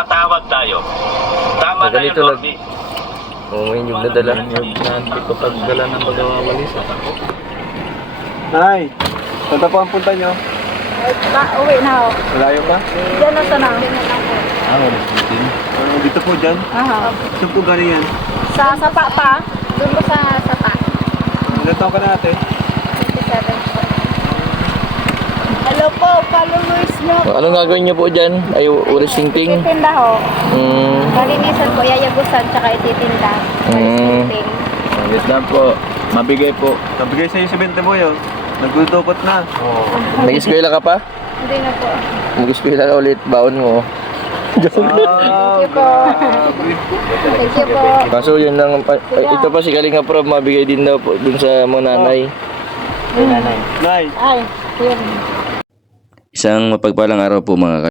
magpatawad tayo. Tama na yun, Ganito lang. Lorby. Oo, yung na dala. Yung nanti ko pagdala ng pagkawawalis. Nay, saan po ang punta nyo? Uwi na ako. Malayo pa? Diyan na sana. Walis bitin. Dito po dyan? Aha. Saan po galing yan? Sa sapa pa. Doon ko sa sapa. Ilan taon ka na ate? 57 po. Hello po, followers nyo. Anong gagawin niyo po dyan? Ay, urisingting? Titinda ho. Hmm. Kalinisan po, yayagusan, tsaka ititinda. Urisingting. Wait lang po. Mabigay po. Nabigay sa'yo si Bente Boy oh. Nagdudukot na. Nag-eskwela ka pa? Hindi na po. Mag-eskwela ka ulit. Baon mo. Thank you po. Thank you po. Kaso yun lang. Ito pa si Kalinga Prof. Mabigay din daw po dun sa mga nanay. Nay, Ay, yun. Isang mapagpalang araw po mga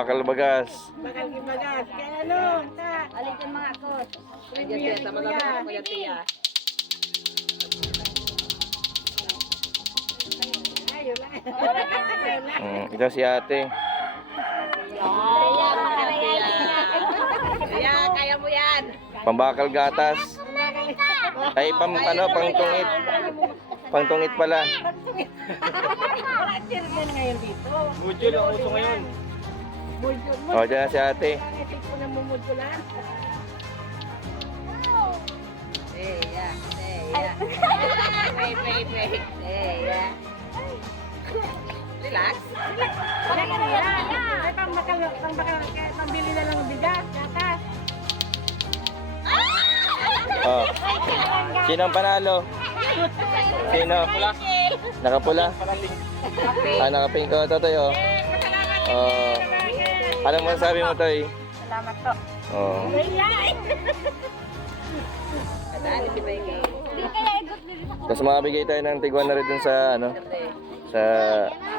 Bakal bagas. Bakal gibagas. Kaya ano, ta. Alitin mga ako. Ayan, tiya. Tama-tama ako yan, tiya. Ayun lang. Ito si ate. Kaya, kaya mo yan. Pambakal gatas. Ay, pangtungit. Pangtungit pala. Wala chairman ngayon dito. Mujul ang uso ngayon. Mujul mo. O, dyan na si ate. Isip ko na mumujulan. Wait. Relax. Ay, pambili na lang ng bigas. Gatas. Oh. Sino ang panalo? Sino? Nakapula? Nakapink. Oh, Totoy, oh. Oh. Anong masasabi mo, Toy? Salamat po. Oh. Tapos makabigay tayo ng tig 100 dun sa, ano, sa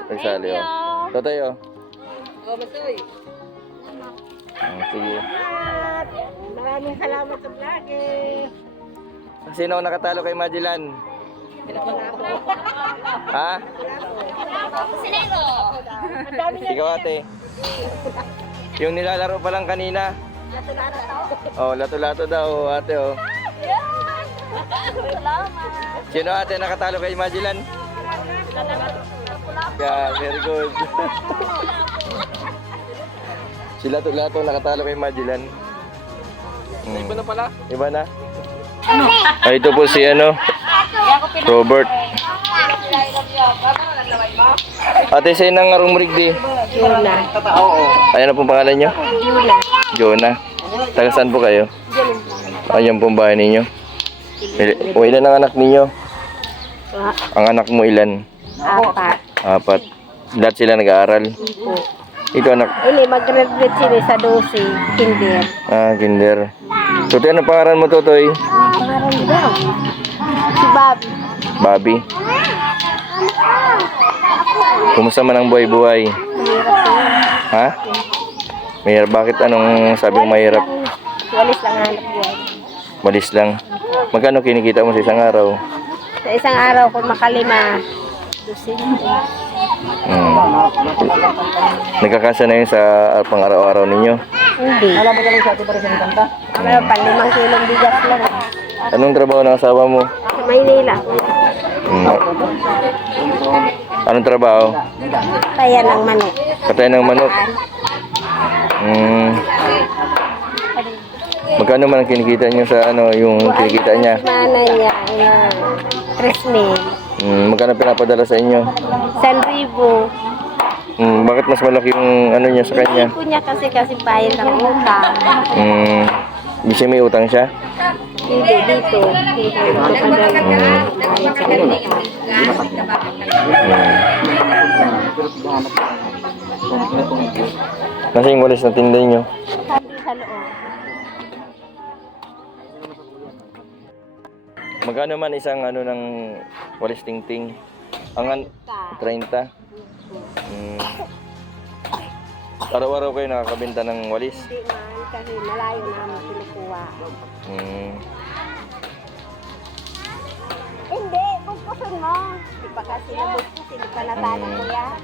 Nagsali, oh. Totoy, oh. Sige. Maraming salamat sa vlogger. Sino ang nakatalo kay Magellan? Ha? Ikaw, ate. Yung nilalaro pa lang kanina. Oh, lato-lato daw, ate, oh. Sino ate nakatalo kay Magellan? Yeah, very good. Si Lato-Lato nakatalo kay Magellan. Iba na pala? Iba na? Ay, ito po si ano, Robert. Ate, sa'yo nang arong murigdi. Yuna. Ayan na pong pangalan nyo? Yuna. Jonah. Taga saan po kayo? Ayan pong bahay ninyo. O, ilan ang anak ninyo? Ang anak mo ilan? Apat. 4. Lahat sila nag-aaral. Ito anak. Ini mag-graduate sila sa 12. Kinder. Kinder. Tutoy, ano pangalan mo, Tutoy? Pangalan daw. Si Bobby. Bobby. Kumusta man ang buhay-buhay? Mahirap yun. Ha? Mahirap. Bakit? Anong sabi mo mahirap? Walis lang hanap buhay. Malis lang. Magkano kinikita mo sa isang araw? Sa isang araw kung makalima, 12. Nagkakasa na yun sa pang-araw-araw ninyo? Hindi. Alam mo sa ating para sa kanta? Pero pang 5 kilong bigas lang. Anong trabaho ng asawa mo? Sa Maynila. Anong trabaho? Kaya ng manok. Patay ng manok. Magkano man ang kinikita niyo sa ano, yung kinikita niya? Mana niya na 3,000. Magkano pinapadala sa inyo? 1,000. Bakit mas malaki yung ano niya sa kanya? Hindi ko niya kasi bayad ng utang. Di siya may utang siya? Hindi dito. Nasa yung walis na tinday niyo? Sabi sa loob. Magkano man isang ano ng walis tingting? Ang 30. Araw-araw kayo nakakabenta ng walis? Hindi man, kasi malayo namin kinukuha. Hindi, bugpusin mo. Di ba kasi nabugpusin, di pa natalo ko yan.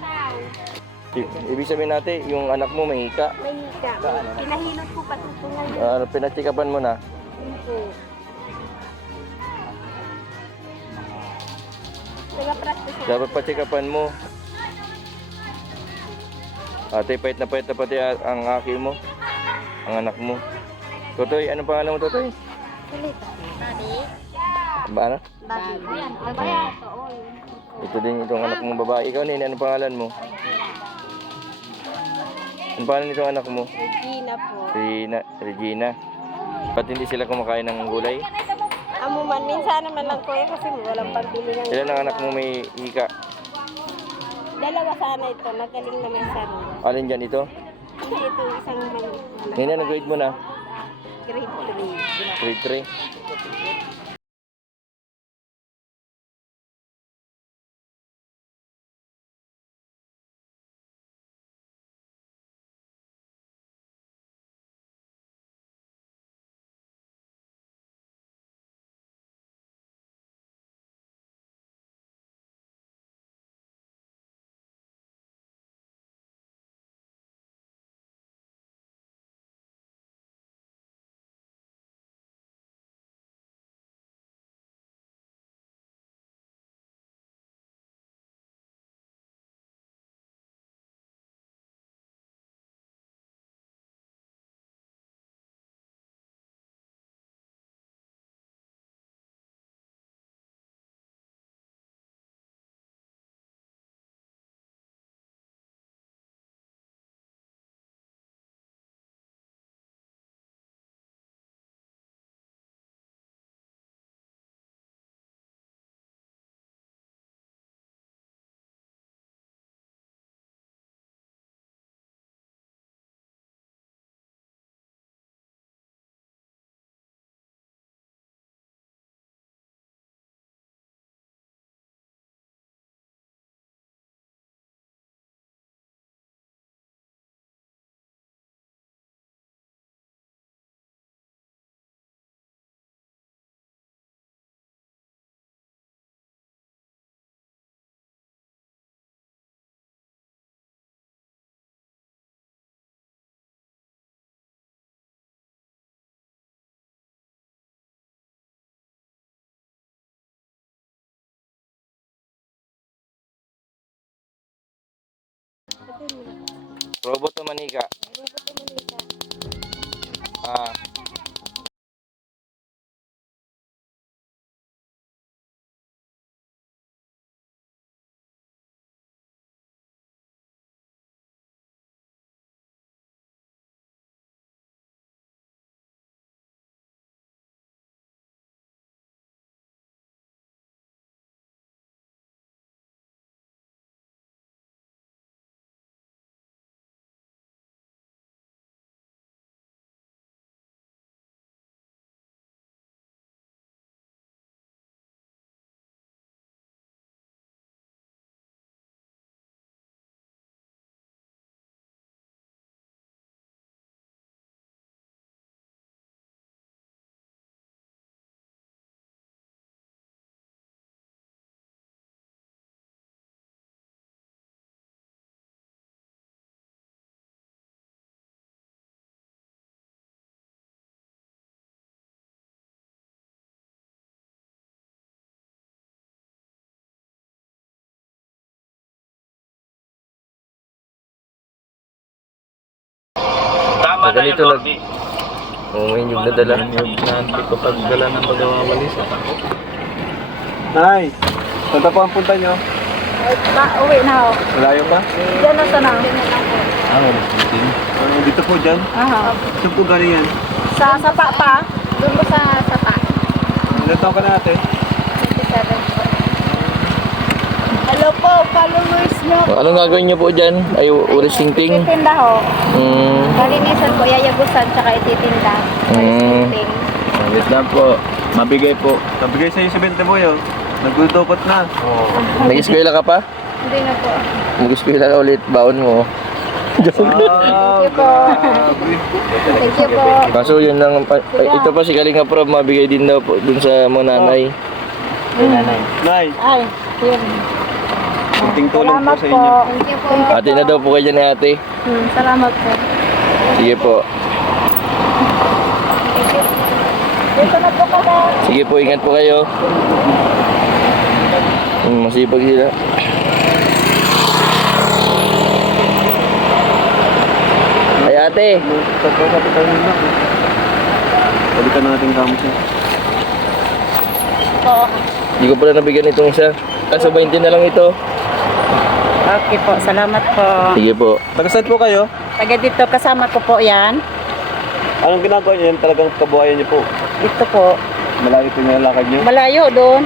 Ibig sabihin natin, yung anak mo may hika. May hika. Pinahilot ko patutungan. Pinatsikapan mo na. Hindi. Taga-practice. Dapat patsikapan mo. Ate, pahit na pati ang aki mo. Ang anak mo. Totoy, anong pangalan mo, Totoy? Ba, ano? Ito din itong anak mong babae. Ikaw, Nini, anong pangalan mo? Anong pangalan nitong anak mo? Regina po. Regina. Ba't hindi sila kumakain ng gulay? Amo man, minsan naman lang kuya kasi walang pambili ng... Ilan ang anak mo may hika? Dalawa sana ito, nagaling naman sana. Alin dyan ito? Kasi ito isang maliit. Nini, anong grade mo na? Grade 3. Grade 3? Robot o manika? Ah. Tama na Ganito yun, lang. Lordy. Oo, may inyong nadala. Yung naanti ko pagdala ng pagkawawalis. Nay, saan po ang punta nyo? Uwi na ako. Malayo pa? Diyan na sana. Meeting. Dito po dyan. Aha. Saan po galing yan? Sa sapa pa. Doon ko sa sapa. Ilan taon ka na ate? 27 po. Hello po, followers nyo. Anong gagawin niyo po dyan? Ay, uri singting? Titinda ho. Hmm. Kalinisan po, yayagusan, tsaka ititinda. Singting. Wait lang po. Mabigay po. Nabigay sa'yo si Bente Boy, oh. Nagdudukot na. Nag-eskwela ka pa? Hindi na po. Mag-eskwela ka ulit. Baon mo. Wow, Thank you po. Thank you po. Kaso yun lang. Ito pa si Kalinga Prob. Mabigay din daw po dun sa mga nanay. Nay, Ay, yun. kunting tulong po Salamat sa po. inyo. Thank you po. Ate na daw po kayo dyan ate. Salamat po. Sige po. Dito na po kada. Sige po, ingat po kayo. Masipag sila. Ay ate. Sabi tayo nila. Balikan natin gamit niya. Po. Hindi ko pala nabigyan itong isa. Kaso 20 na lang ito. Okay po, salamat po. Sige po. Taga saan po kayo? Taga dito, kasama ko po yan. Anong ginagawa niyo yan? Talagang kabuhayan niyo po. Dito po. Malayo po yung lakad niyo. Malayo doon.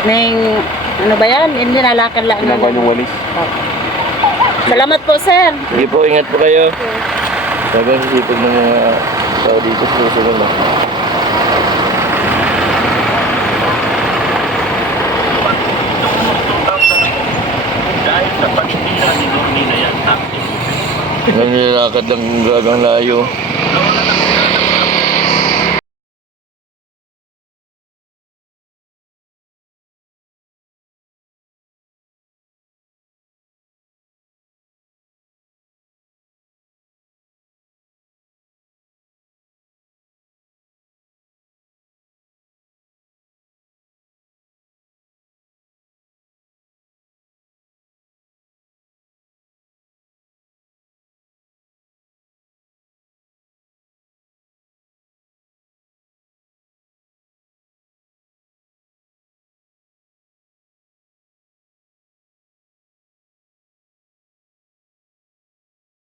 Ning, ano ba yan? Hindi nalakad lang. Ginagawa niyong walis. Salamat po, sir. Sige po, ingat po kayo. Talagang sisipag ng mga tao dito sa susunod na. Dahil sa pagtira ni Lordy na yan, Nilalakad lang gagang layo.